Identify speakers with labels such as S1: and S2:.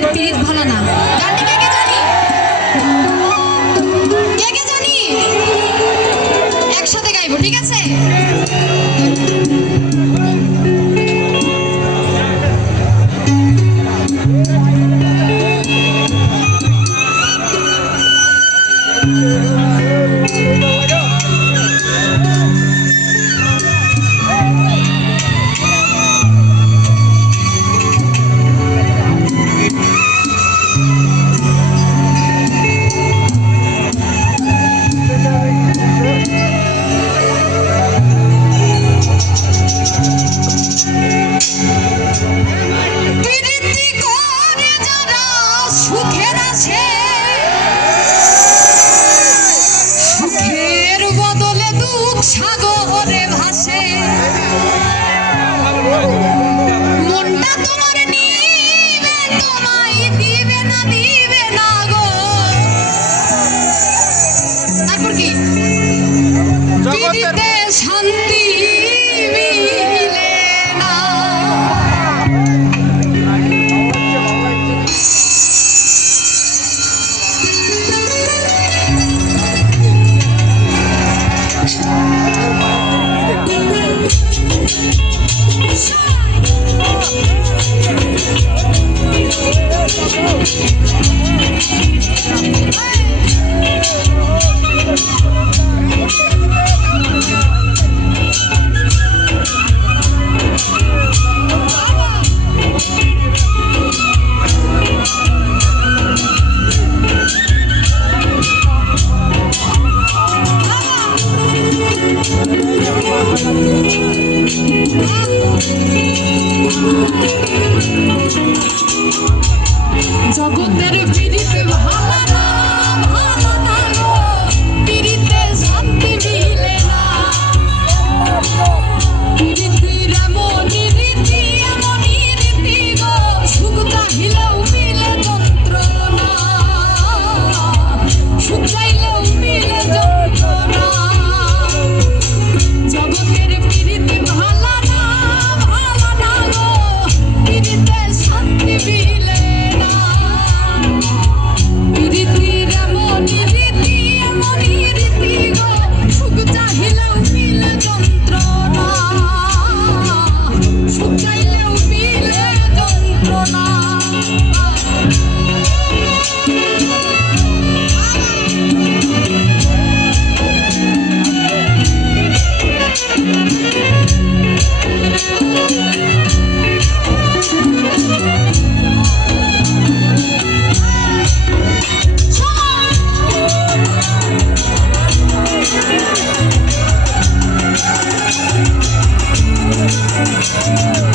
S1: জগতের পীড়িত ভালো না। একসাথে গাইবো ঠিক আছে? সাগরে ভাসে। মনটা তোমার নিবে তোমায় দিবে না দিবে না গো। তারপর কি? শান্তি জগতের পীড়িত ভালো Thank you.